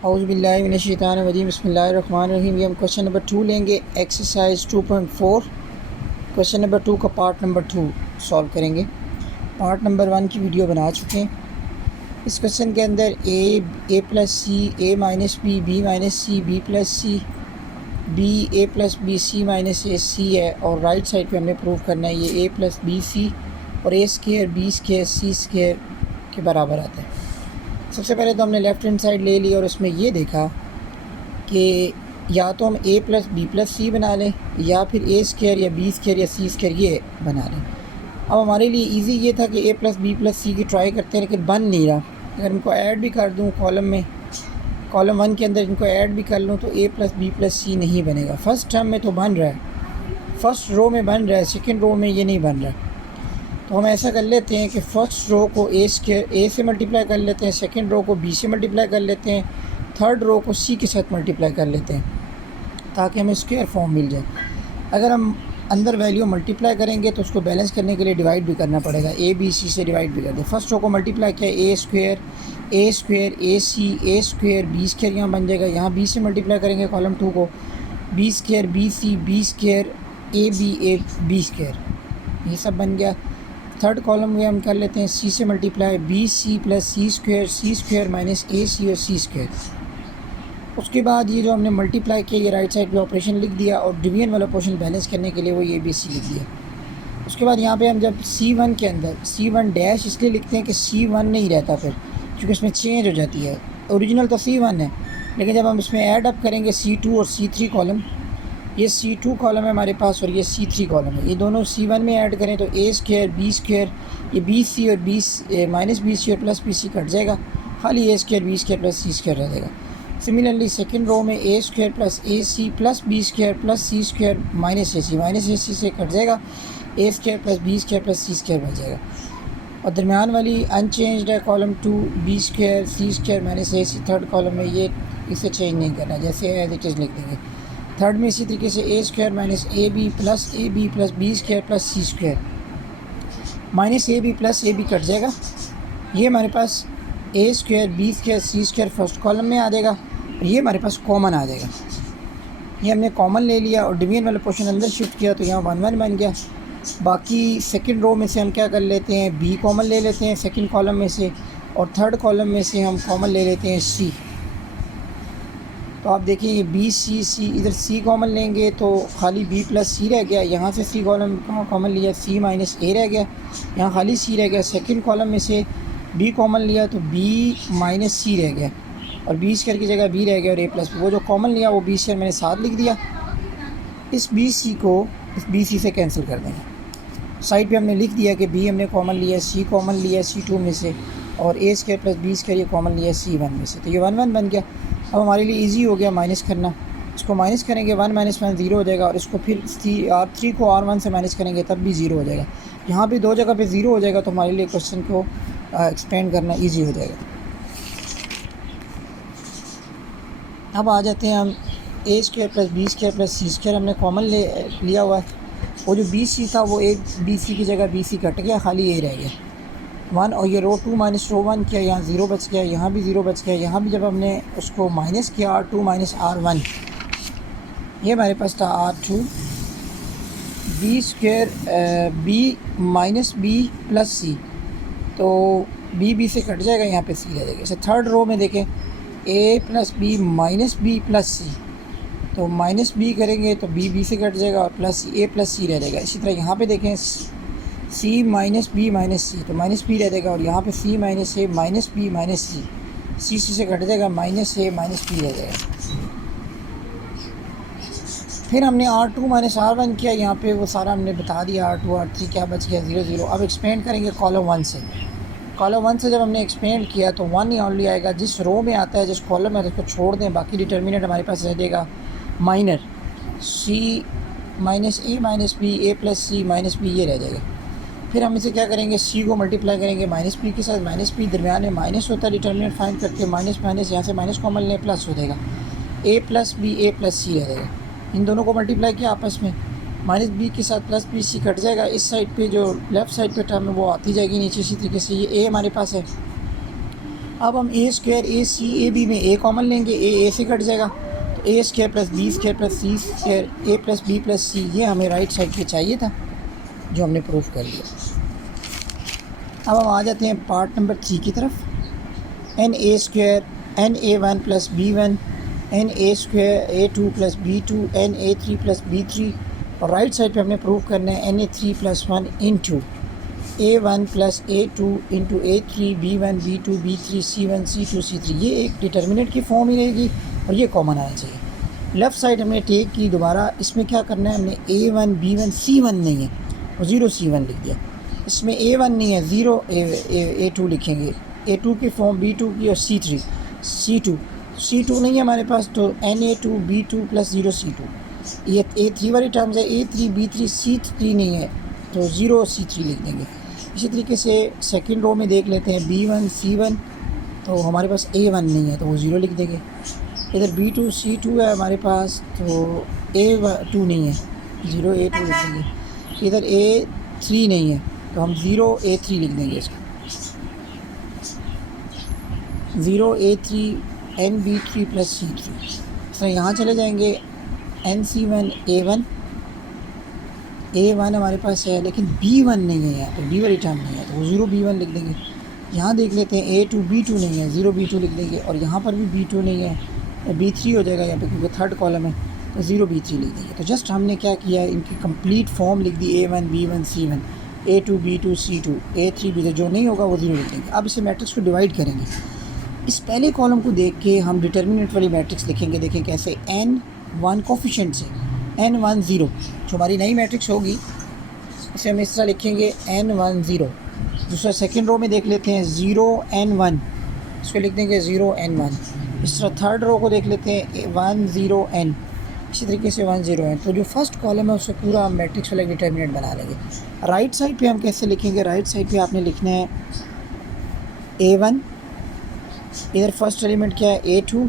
औज़ुबिल्लाहिमिनश्शैतानिर्रजीम बिस्मिल्लाहिर्रहमानिर्रहीम। ये हम क्वेश्चन नंबर 2 लेंगे, एक्सरसाइज 2.4। क्वेश्चन नंबर 2 का पार्ट नंबर 2 सॉल्व करेंगे। पार्ट नंबर 1 की वीडियो बना चुके हैं। इस क्वेश्चन के अंदर ए plus C, A minus B minus C, B plus C, B A plus B, C minus a सी है। और राइट साइड पे हमने प्रूव करना है ये ए प्लस बी सी और ए square b square c square के बराबर आता है। सबसे पहले तो हमने लेफ़्ट हैंड साइड ले ली और उसमें ये देखा कि या तो हम ए प्लस बी प्लस सी बना लें या फिर ए स्क्वायर या बी स्क्वायर या सी स्क्वायर ये बना लें। अब हमारे लिए इजी ये था कि ए प्लस बी प्लस सी की ट्राई करते हैं, लेकिन बन नहीं रहा। अगर इनको ऐड भी कर दूँ कॉलम में, कॉलम 1 के अंदर इनको ऐड भी कर लूँ तो ए प्लस बी प्लस सी नहीं बनेगा। फ़र्स्ट टर्म में तो बन रहा है, फ़र्स्ट रो में बन रहा है, सेकेंड रो में ये नहीं बन रहा। तो हम ऐसा कर लेते हैं कि फ़र्स्ट रो को ए से मल्टीप्लाई कर लेते हैं, सेकंड रो को बी से मल्टीप्लाई कर लेते हैं, थर्ड रो को सी के साथ मल्टीप्लाई कर लेते हैं ताकि हमें स्क्वायर फॉर्म मिल जाए। अगर हम अंदर वैल्यू मल्टीप्लाई करेंगे तो उसको बैलेंस करने के लिए डिवाइड भी करना पड़ेगा, ए बी सी से डिवाइड भी कर दें। फर्स्ट रो को मल्टीप्लाई किया ए स्क्वायर ए स्क्वायर बी स्क्वायर यहाँ बन जाएगा। यहाँ बी से मल्टीप्लाई करेंगे कॉलम 2 को, b square b square a b square, ये सब बन गया। थर्ड कॉलम में हम कर लेते हैं सी से multiply B C plus c square minus a सी और सी स्क्वायर। उसके बाद ये जो हमने मल्टीप्लाई किया ये राइट साइड पे ऑपरेशन लिख दिया और डिवीजन वाला पोर्शन बैलेंस करने के लिए वो ये बी सी लिख दिया। उसके बाद यहाँ पे हम जब C1 के अंदर C1 डैश इसलिए लिखते हैं कि C1 नहीं रहता फिर, क्योंकि इसमें चेंज हो जाती है। ओरिजिनल तो C1 है, लेकिन जब हम इसमें ऐड अप करेंगे C2 और C3 कॉलम, ये C2 कॉलम है हमारे पास और ये C3 कॉलम है, ये दोनों C1 में ऐड करें तो ए स्क्वायर ये बी सी और माइनस बी सी और प्लस बी सी कट जाएगा, खाली a square b square plus c square रह जाएगा। सिमिलरली सेकंड रो में a square plus a c plus b square plus c square minus a c से cut जाएगा, a square plus b square plus c square बन जाएगा। और दरमियान वाली अनचेंज्ड है column 2 b square c square minus a c. Third column में ये इसे चेंज नहीं करना, जैसे एज इट इज़ लिख देंगे। थर्ड में इसी तरीके से a square minus a b plus b square plus c square minus a b plus a b cut जाएगा। ये हमारे पास a square b square c square first column में आ जाएगा और ये हमारे पास कॉमन आ जाएगा। ये हमने कॉमन ले लिया और डिवीजन वाला पोर्शन अंदर शिफ्ट किया तो यहाँ 1 1 बन गया। बाकी सेकंड रो में से हम क्या कर लेते हैं, बी कॉमन ले लेते हैं सेकंड कॉलम में से, और थर्ड कॉलम में से हम कॉमन ले लेते हैं सी। तो आप देखिए ये बी सी इधर सी कॉमन लेंगे तो खाली बी प्लस सी रह गया, यहाँ से सी कॉलम कॉमन लिया सी माइनस ए रह गया, यहाँ खाली सी रह गया। सेकंड कॉलम में से बी कॉमन लिया तो बी माइनस सी रह गया और बी स्क्वायर की जगह बी रह गया और ए प्लस वो जो कॉमन लिया वो बी स्क्वायर मैंने साथ लिख दिया। इस बी सी को इस बी सी से कैंसिल कर देंगे। साइड पे हमने लिख दिया कि बी हमने कॉमन लिया, सी कॉमन लिया C2 में से, और ए स्क्वायर प्लस बी स्क्वायर ये कॉमन लिया C1 में से, तो ये 1 1 बन गया। अब हमारे लिए इजी हो गया माइनस करना। इसको माइनस करेंगे 1 माइनस 1 0 हो जाएगा और इसको फिर R3 को R1 से माइनस करेंगे तब भी 0 हो जाएगा। यहाँ भी दो जगह पे 0 हो जाएगा तो हमारे लिए क्वेश्चन को एक्सपेंड करना इजी हो जाएगा। अब आ जाते हैं हम a square plus b square plus c square हमने कॉमन लिया हुआ है। वो जो बी सी था वो एक बी सी की जगह बी सी कट गया, खाली ए रह गया 1, और ये रो 2 माइनस रो 1 किया, यहाँ 0 बच गया, यहाँ भी 0 बच गया। यहाँ भी जब हमने उसको माइनस किया R2 माइनस R1, ये हमारे पास था R2 b square b minus b plus c, तो बी से कट जाएगा, यहाँ पे सी रह जाएगा। जैसे थर्ड रो में देखें a plus b minus b plus c, तो माइनस बी करेंगे तो बी से कट जाएगा और प्लस ए प्लस सी रह जाएगा। इसी तरह यहाँ पे देखें सी माइनस बी माइनस सी, तो माइनस बी रह जाएगा और यहाँ पे सी माइनस ए माइनस बी माइनस सी से कट जाएगा, माइनस ए माइनस बी रह जाएगा। फिर हमने R2 माइनस R1 किया, यहाँ पे वो सारा हमने बता दिया R2 R3 क्या बच गया 0 0। अब एक्सपेंड करेंगे कॉलम 1 से। कॉलम 1 से जब हमने एक्सपेंड किया तो 1 ही ऑनली आएगा, जिस रो में आता है जिस कॉलम में उसको छोड़ दें, बाकी डिटर्मिनेंट हमारे पास रह जाएगा माइनर सी माइनस ए माइनस बी ए प्लस सी माइनस बी, ये रह जाएगा। फिर हम इसे क्या करेंगे, सी को मल्टीप्लाई करेंगे माइनस बी के साथ, माइनस बी दरमियान में माइनस होता है, डिटर्मिनेंट फाइंड करके माइनस माइनस यहाँ से माइनस कॉमन लें, प्लस हो जाएगा ए प्लस सी रह जाएगा। इन दोनों को मल्टीप्लाई किया आपस में, माइनस बी के साथ प्लस बी सी कट जाएगा। इस साइड पे जो लेफ़्ट साइड पे टर्म है वो आती जाएगी नीचे। इसी तरीके से ये ए हमारे पास है, अब हम a square A C A B में ए कॉमन लेंगे, ए से कट जाएगा, तो a square plus b square plus c square a plus b plus c, ये हमें राइट साइड पे चाहिए था जो हमने प्रूफ कर लिया। अब हम आ जाते हैं पार्ट नंबर 3 की तरफ। N a square n a one plus b one n a square a two plus b two n a three plus b three, और राइट साइड पे हमने प्रूफ करना है n a three plus one into a one plus a two into a three b one b two b three c one c two c three. ये एक determinant की form ही रहेगी और ये कॉमन आना चाहिए। लेफ़्ट साइड हमने take की दोबारा, इसमें क्या करना है, हमने ए one b one c one नहीं है और ज़ीरो सी वन लिख दिया। इसमें ए वन नहीं है, ज़ीरो ए टू लिखेंगे, ए टू की फॉर्म बी टू की, और सी थ्री सी टू नहीं है हमारे पास, तो n a two b two plus zero c two. ये ए थ्री वाली टर्म्स है, a three b three c three नहीं है तो ज़ीरो सी थ्री लिख देंगे। इसी तरीके से सेकंड रो में देख लेते हैं बी वन सी वन, तो हमारे पास ए वन नहीं है तो वो ज़ीरो लिख देंगे। इधर बी टू सी टू है हमारे पास, तो ए टू नहीं है, ज़ीरो ए टू लिख देंगे। इधर ए थ्री नहीं है तो हम ज़ीरो ए थ्री लिख देंगे इसको, zero a three n b three plus c three. तो यहाँ चले जाएंगे, n c one a one हमारे पास है लेकिन बी वन नहीं है, तो बी वाली टर्म नहीं है तो वो ज़ीरो बी वन लिख देंगे। यहाँ देख लेते हैं ए टू बी टू नहीं है, ज़ीरो बी टू लिख देंगे, और यहाँ पर भी बी टू नहीं है, बी थ्री हो जाएगा यहाँ पे क्योंकि थर्ड कॉलम है, तो ज़ीरो बी थ्री लिख देंगे। तो जस्ट हमने क्या किया, इनकी कंप्लीट फॉर्म लिख दी, a one b one c one a two b two c two a three b, जो नहीं होगा वो ज़ीरो लिख देंगे। अब इसे मैट्रिक्स को डिवाइड करेंगे। इस पहले कॉलम को देख के हम डिटर्मिनेंट वाली मैट्रिक्स लिखेंगे। देखें कैसे, एन वन कोफिशिएंट से एन वन ज़ीरो, जो हमारी नई मैट्रिक्स होगी इसे हम इस तरह लिखेंगे एन वन ज़ीरो। दूसरा सेकेंड रो में देख लेते हैं, ज़ीरो एन वन, इसको लिख देंगे ज़ीरो एन वन। इस तरह थर्ड रो को देख लेते हैं, वन ज़ीरो एन, इसी तरीके से वन ज़ीरो एन। तो जो फर्स्ट कॉलम है उससे पूरा हम मैट्रिक्स वाला डिटर्मिनेंट बना लेंगे। राइट साइड पे हम कैसे लिखेंगे, राइट साइड पे आपने लिखना है ए वन, इधर फर्स्ट एलिमेंट क्या है ए टू,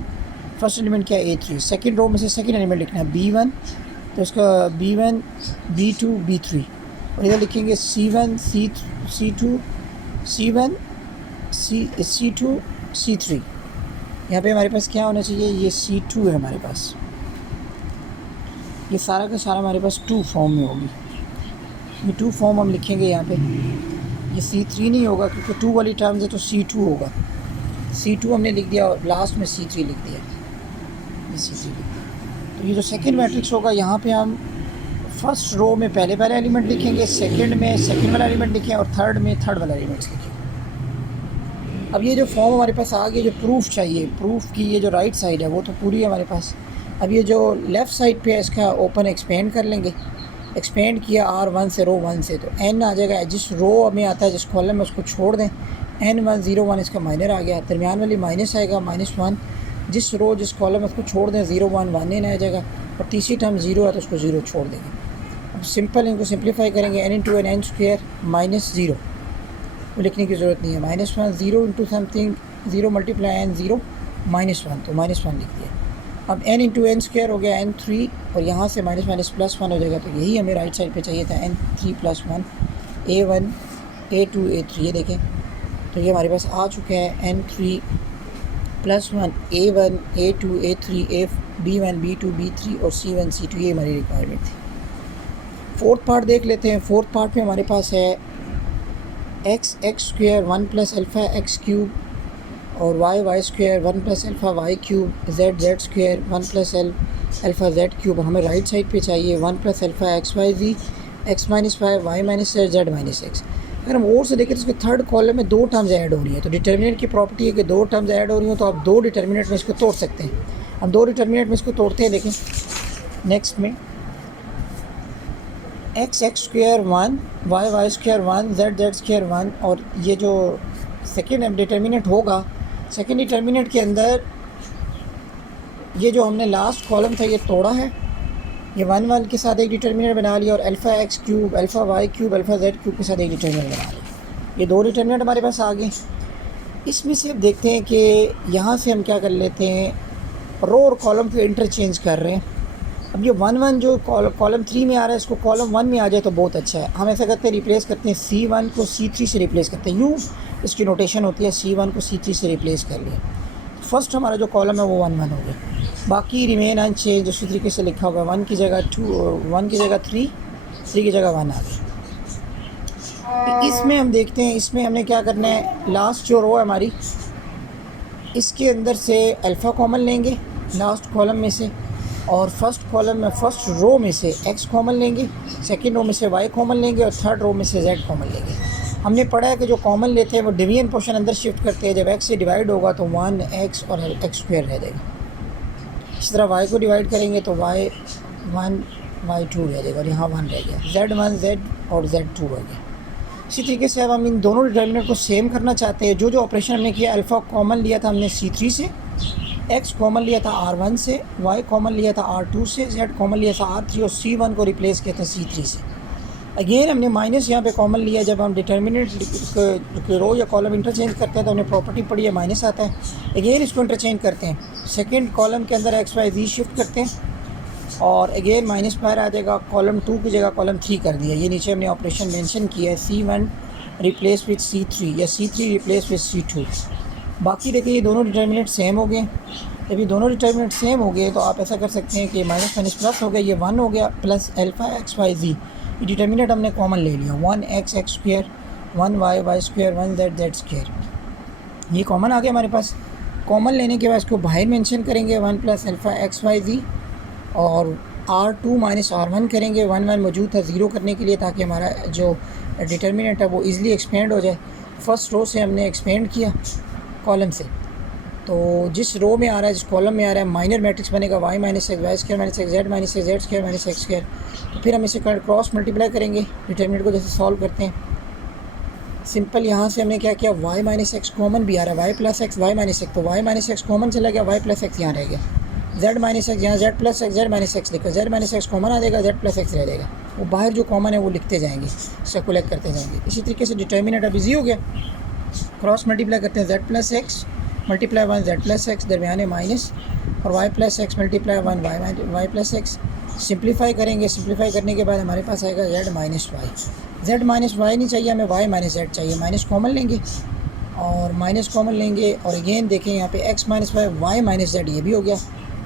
फर्स्ट एलिमेंट क्या है ए थ्री, सेकेंड रो में से सेकेंड एलिमेंट लिखना है बी वन, तो उसका b one b two b three, और इधर लिखेंगे c one c two c one c two c three. यहाँ पे हमारे पास क्या होना चाहिए, ये सी टू है हमारे पास, ये सारा का सारा हमारे पास टू फॉर्म में होगी, ये टू फॉर्म हम लिखेंगे यहाँ पे। ये सी थ्री नहीं होगा क्योंकि टू वाली टर्म्स है, तो सी टू होगा, सी टू हमने लिख दिया और लास्ट में सी थ्री लिख दिया, ये सी थ्री लिख दिया। तो ये जो सेकेंड मैट्रिक्स होगा, यहाँ पे हम फर्स्ट रो में पहले वाला एलिमेंट लिखेंगे, सेकंड में सेकंड वाला एलिमेंट लिखें, और थर्ड में थर्ड वाला एलिमेंट्स लिखें। अब ये जो फॉर्म हमारे पास आ गई, जो प्रूफ चाहिए, प्रूफ की ये जो राइट साइड है वो तो पूरी है हमारे पास। अब ये जो लेफ़्ट साइड पे है इसका ओपन एक्सपेंड कर लेंगे। एक्सपेंड किया आर वन से, रो वन से, तो एन आ जाएगा, जिस रो में आता है जिस कॉलम में उसको छोड़ दें, एन वन ज़ीरो वन इसका माइनर आ गया, दरमियान वाली माइनस आएगा माइनस वन, जिस रो जिस कॉलम में उसको छोड़ दें ज़ीरो वन वन एन आ जाएगा, और तीसरी टर्म ज़ीरो है तो उसको ज़ीरो छोड़ देंगे। अब सिंपल इनको सिंप्लीफाई करेंगे, n into n n square minus zero, वो लिखने की ज़रूरत नहीं है, minus one zero into something zero multiply n zero minus one, तो माइनस वन लिख दिया। अब एन इंटू एन स्क्वायर हो गया एन थ्री, और यहाँ से माइनस माइनस प्लस वन हो जाएगा, तो यही हमें राइट साइड पे चाहिए था, n three plus one a one a two a three. ये देखें तो ये हमारे पास आ चुके हैं, n three plus one a one a two a three a b one b two b three और सी वन सी टू, ये हमारी रिक्वायरमेंट थी। फोर्थ पार्ट देख लेते हैं। फोर्थ पार्ट में हमारे पास है x square one plus alpha x cube, और y square one plus alpha y cube, z square one plus alpha z cube. और हमें राइट साइड पे चाहिए one plus alpha x y z x minus five y minus z minus x. अगर हम और से देखें तो इसके थर्ड कॉलम में दो टर्म्स ऐड हो रही हैं, तो डिटर्मिनेंट की प्रॉपर्टी है कि दो टर्म्स ऐड हो रही हो तो आप दो डिटर्मिनेंट में इसको तोड़ सकते हैं। हम दो डिटर्मिनेंट में इसको तोड़ते हैं। देखें नेक्स्ट में x square one y square one z square one, और ये जो सेकेंड डिटर्मिनेंट होगा, सेकेंड डिटर्मिनेंट के अंदर ये जो हमने लास्ट कॉलम था ये तोड़ा है, ये वन वन के साथ एक डिटर्मिनेंट बना लिया, और alpha x cube alpha y cube alpha z cube के साथ एक डिटर्मिनेंट बना लिया। ये दो डिटर्मिनेंट हमारे पास आ गए। इसमें से अब देखते हैं कि यहाँ से हम क्या कर लेते हैं, रो और कॉलम को इंटरचेंज कर रहे हैं। अब ये वन वन जो कॉलम थ्री में आ रहा है इसको कॉलम वन में आ जाए तो बहुत अच्छा है। हम ऐसा करते हैं, रिप्लेस करते हैं सी वन को सी थ्री से रिप्लेस करते हैं। यूँ इसकी नोटेशन होती है C1 को C3 से रिप्लेस कर लिया। फर्स्ट हमारा जो कॉलम है वो 1 1 हो गया, बाकी रिमेन अनचेंज उसी तरीके से लिखा हुआ है। 1 की जगह 2, 1 की जगह 3, 3 की जगह 1 आ गया। इसमें हम देखते हैं, इसमें हमने क्या करना है, लास्ट जो रो है हमारी इसके अंदर से अल्फ़ा कॉमन लेंगे लास्ट कॉलम में से, और फर्स्ट कॉलम में फर्स्ट रो में से x कॉमन लेंगे, सेकंड रो में से y कॉमन लेंगे और थर्ड रो में से z कॉमन लेंगे। हमने पढ़ा है कि जो कॉमन लेते हैं वो डिवीजन पोर्शन अंदर शिफ्ट करते हैं, जब x से डिवाइड होगा तो 1x और x स्क्वायर रह जाएगा। इस तरह y को डिवाइड करेंगे तो y 1 y 2 रह जाएगा और यहाँ 1 रह गया, z 1 z और z 2 रह गया। इसी तरीके से अब हम इन दोनों डिटर्मिनेंट को सेम करना चाहते हैं। जो ऑपरेशन हमने किया, अल्फ़ा कॉमन लिया था हमने C3 से, x कॉमन लिया था R1 से, y कॉमन लिया था R2 से, z कॉमन लिया था R3 और C1 को रिप्लेस किया था C3 से। अगेन हमने माइनस यहाँ पे कॉमन लिया। जब हम डिटर्मिनेंट रो या कॉलम इंटरचेंज करते हैं तो हमने प्रॉपर्टी पढ़ी है माइनस आता है। अगेन इसको इंटरचेंज करते हैं, सेकेंड कॉलम के अंदर x y z शिफ्ट करते हैं और अगेन माइनस बाहर आ जाएगा, कॉलम 2 की जगह कॉलम 3 कर दिया। ये नीचे हमने ऑपरेशन मेंशन किया है, C1 रिप्लेस विद C3 या C3 रिप्लेस विद C2। बाकी देखिए ये दोनों डिटर्मिनेंट सेम हो गए। जब ये दोनों डिटर्मिनेंट सेम हो गए तो आप ऐसा कर सकते हैं कि माइनस माइनस प्लस हो गया, ये 1 हो गया plus alpha x y z, ये डिटर्मिनेंट हमने कॉमन ले लिया, 1x x square, 1y y square, 1z z square, ये कॉमन आ गया हमारे पास। कॉमन लेने के बाद इसको बाहर मेंशन करेंगे 1 plus alpha x y z और R2 माइनस R1 करेंगे। 1 1 मौजूद था ज़ीरो करने के लिए ताकि हमारा जो डिटर्मिनेंट है वो इजीली एक्सपेंड हो जाए। फर्स्ट रो से हमने एक्सपेंड किया कॉलम से, तो जिस रो में आ रहा है, जिस कॉलम में आ रहा है, माइनर मैट्रिक्स बनेगा y minus x y square minus x z minus x z square minus x square. तो फिर हम इसे क्रॉस मल्टीप्लाई करेंगे डिटर्मिनेंट को, जैसे सॉल्व करते हैं सिंपल। यहाँ से हमने क्या किया, y माइनस एक्स कॉमन भी आ रहा है, y plus x y minus x, तो y माइनस एक्स कॉमन चला गया, y प्लस एक्स यहाँ रह गया, z माइनस एक्स यहाँ z plus x z minus x लिखा, z माइनस एक्स कॉमन आ जाएगा, z प्लस एक्स रह जाएगा। वो बाहर जो कॉमन है वो लिखते जाएंगे, इससे कलेक्ट करते जाएंगे। इसी तरीके से डिटर्मिनेंट अब इजी हो गया, क्रॉस मल्टीप्लाई करते हैं, z plus x multiply 1 z plus x, दरमियान माइनस, और y plus x multiply 1 y plus x. Simplify करेंगे, सिंप्लीफाई करने के बाद हमारे पास आएगा z minus y. z minus y नहीं चाहिए हमें, y माइनस z चाहिए। माइनस कॉमन लेंगे और माइनस कॉमन लेंगे और अगेन देखें यहाँ पे x minus y, y minus z, ये भी हो गया,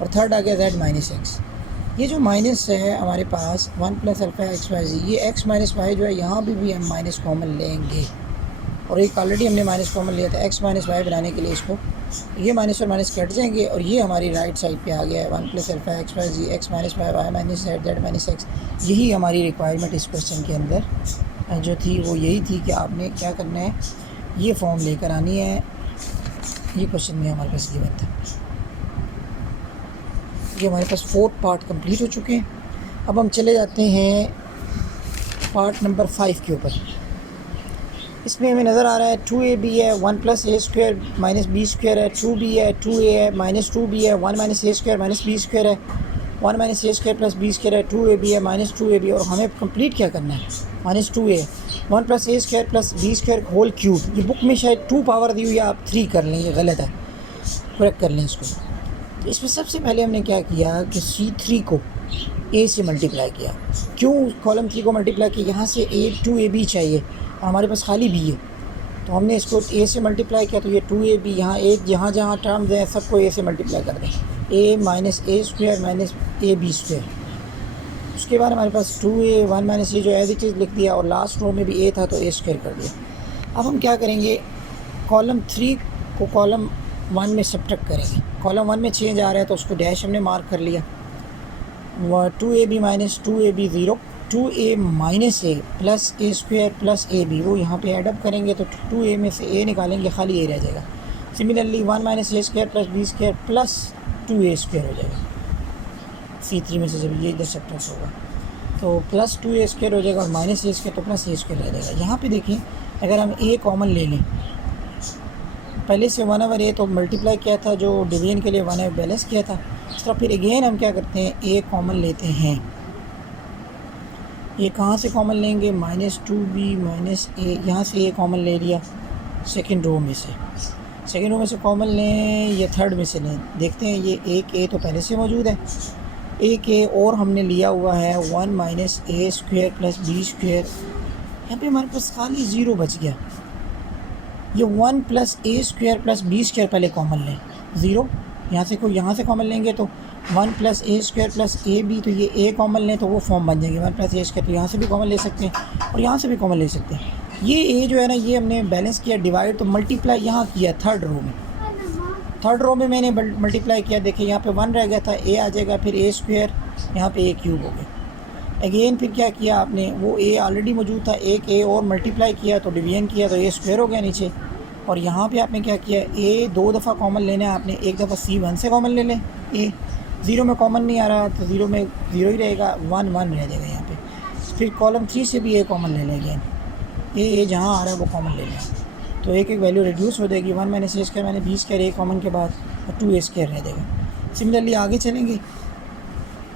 और थर्ड आ गया z माइनस एक्स। ये जो माइनस है हमारे पास 1 प्लस अल्फ़ा एक्स वाई जी, ये x माइनस वाई जो है यहाँ भी हम माइनस कॉमन लेंगे, और एक ऑलरेडी हमने माइनस कॉमन लिया था x माइनस वाई बनाने के लिए। इसको ये माइनस और माइनस कट जाएंगे और ये हमारी राइट साइड पे आ गया है 1 plus alpha x y z, x minus y, y minus z, z minus x. यही हमारी रिक्वायरमेंट इस क्वेश्चन के अंदर जो थी वो यही थी कि आपने क्या करना है, ये फॉर्म लेकर आनी है। ये क्वेश्चन में हमारे पास गिवन था। ये हमारे पास 4 पार्ट कंप्लीट हो चुके हैं। अब हम चले जाते हैं पार्ट नंबर 5 के ऊपर। इसमें हमें नज़र आ रहा है 2ab है, 1 plus a square minus b square है, 2b है, 2a है, माइनस 2b है, 1 minus a square minus b square है, 1 minus a square plus b square है, 2ab है, माइनस 2ab, और हमें कंप्लीट क्या करना है, minus 2a, 1 plus a square plus b square whole cube. ये बुक में शायद 2 पावर दी हुई है, आप 3 कर लें, ये गलत है, करेक्ट कर लें इसको। तो इसमें सबसे पहले हमने क्या किया कि C3 को a से मल्टीप्लाई किया। क्यों कॉलम 3 को मल्टीप्लाई किया, यहाँ से a2ab चाहिए और हमारे पास खाली b है, तो हमने इसको a से मल्टीप्लाई किया, तो ये 2ab, यहाँ एक जहाँ जहाँ टर्म्स हैं सबको a से मल्टीप्लाई कर दें, a minus a square minus a b square. उसके बाद हमारे पास 2a 1 माइनस ये जो एज इट इज़ लिख दिया, और लास्ट रो में भी a था तो a स्क्वायर कर दिया। अब हम क्या करेंगे, कॉलम 3 को कॉलम 1 में सब्ट्रैक्ट करेंगे। कॉलम 1 में चेंज आ रहा है तो उसको डैश हमने मार्क कर लिया। 2ab minus 2ab 0, 2a minus a plus a square plus a b, वो यहाँ पे एडअप करेंगे तो 2a में से a निकालेंगे, खाली a रह जाएगा। Similarly 1 minus a square plus b square plus 2a square हो जाएगा। C3 में से जब ये इधर सब्ट्रैक्ट होगा तो प्लस 2a स्क्वायर हो जाएगा और माइनस ए स्क्वायर तो प्लस ए स्क्वायर रह जाएगा। यहाँ पे देखिए अगर हम a कॉमन ले लें, पहले से 1/a तो मल्टीप्लाई किया था, जो डिवीजन के लिए 1 बैलेंस किया था। इस तरह फिर अगेन हम क्या करते हैं, a कॉमन लेते हैं। ये कहाँ से कॉमन लेंगे, माइनस 2b माइनस ए, यहाँ से a कॉमन ले लिया सेकंड रो में से, सेकंड रो में से कॉमन लें या थर्ड में से लें। देखते हैं ये एक a तो पहले से मौजूद है, एक a और हमने लिया हुआ है 1 minus a square plus b square. यहाँ पे हमारे पास खाली 0 बच गया, ये 1 plus a square plus b square पहले कॉमन लें, 0 यहाँ से कॉमन लेंगे तो 1 plus a square plus a b, तो ये ए कॉमन लें तो वो फॉर्म बन जाएगी 1 प्लस ए स्क्वायर। तो यहाँ से भी कॉमन ले सकते हैं और यहाँ से भी कॉमन ले सकते हैं। ये ए जो है ना, ये हमने बैलेंस किया डिवाइड, तो मल्टीप्लाई यहाँ किया थर्ड रो में मैंने मल्टीप्लाई किया। देखिए यहाँ पे 1 रह गया था, ए आ जाएगा, फिर ए स्क्वायर, यहाँ पे ए क्यूब हो गया। अगेन फिर क्या किया आपने, वो ए ऑलरेडी मौजूद था, एक ए और मल्टीप्लाई किया तो डिवीजन किया तो ए स्क्वायर हो गया नीचे। और यहाँ पे आपने क्या किया, ए 2 दफ़ा कॉमन लेना है आपने, एक दफ़ा C1 से कॉमन ले लें, ए 0 में कॉमन नहीं आ रहा तो 0 में 0 ही रहेगा, 1 1 रह जाएगा यहाँ पे। फिर कॉलम 3 से भी ए कॉमन ले लें, अगेन ए जहाँ आ रहा है वो कॉमन ले लें, तो एक वैल्यू रिड्यूस हो जाएगी, 1 माइनस ए स्क्वायर मैंने 20 स्क्वायर ए कॉमन के बाद और 2 ए स्क्वायर रह जाएगा। सिमिलरली आगे चलेंगे,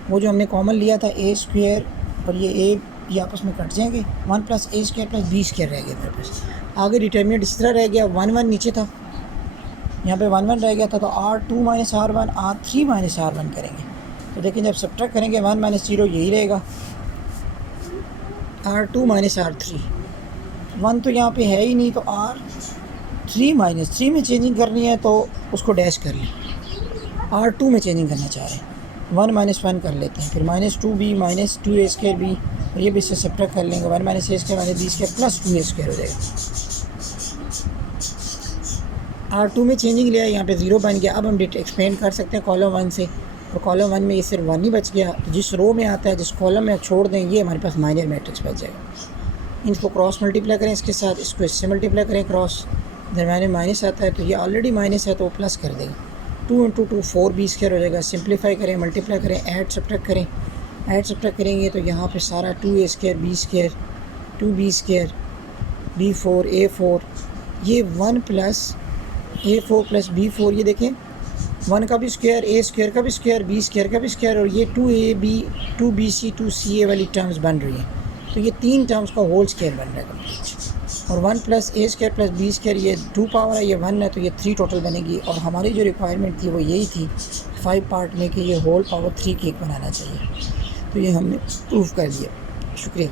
वो जो हमने कॉमन लिया था ए स्क्वायर और ये आपस में कट जाएंगे, 1 plus a square plus b square रह गया मेरे पास। आगे डिटर्मिनेंट इस तरह रह गया, 1 1 नीचे था, यहाँ पे 1 1 रह गया था, तो R2 minus R1 R3 minus R1 करेंगे। तो देखिए जब सब्ट्रैक्ट करेंगे 1 माइनस 0 यही रहेगा, R2 माइनस R3, 1 तो यहाँ पे है ही नहीं, तो R3 माइनस 3 में चेंजिंग करनी है तो उसको डैश कर लें, R2 में चेंजिंग करना चाह रहे हैं, 1 माइनस 1 कर लेते हैं, फिर -2b minus 2a square B, और ये भी इससे सब्ट्रैक्ट कर लेंगे, 1 minus a square minus b square plus 2a square हो जाएगा। R2 में चेंजिंग लिया, यहाँ पे 0 बन गया। अब हम एक्सपेंड कर सकते हैं कॉलम 1 से, और कॉलम 1 में ये सिर्फ 1 ही बच गया, तो जिस रो में आता है जिस कॉलम में छोड़ दें ये हमारे पास माइनर मैट्रिक्स बच जाएगा। इनको क्रॉस मल्टीप्लाई करें इसके साथ, इसको इससे मल्टीप्लाई करें क्रॉस, दरम्यान में माइनस आता है तो ये ऑलरेडी माइनस है तो वो प्लस कर देगा, 2 × 2 4 बी स्क्वायर हो जाएगा। सिंप्लीफाई करें, मल्टीप्लाई करें, ऐड सब्ट्रैक्ट करें, ऐड सब्ट्रैक्ट करेंगे तो यहाँ पे सारा 2a square b square 2b square b4 a4, ये 1 प्लस a4 प्लस b4, ये देखें 1 का भी स्क्वायर, a स्क्वायर का भी स्क्वायर, b स्क्वायर का भी स्क्वायर, और ये 2ab 2bc 2ca वाली टर्म्स बन रही हैं, तो ये 3 टर्म्स का होल स्क्वायर बन रहा है कंप्लीट। और 1 plus a square plus b square, ये 2 पावर है, ये 1 है, तो ये 3 टोटल बनेगी। और हमारी जो रिक्वायरमेंट थी वो यही थी 5 पार्ट में कि ये होल पावर 3 केक बनाना चाहिए, तो ये हमने प्रूफ कर दिया। शुक्रिया।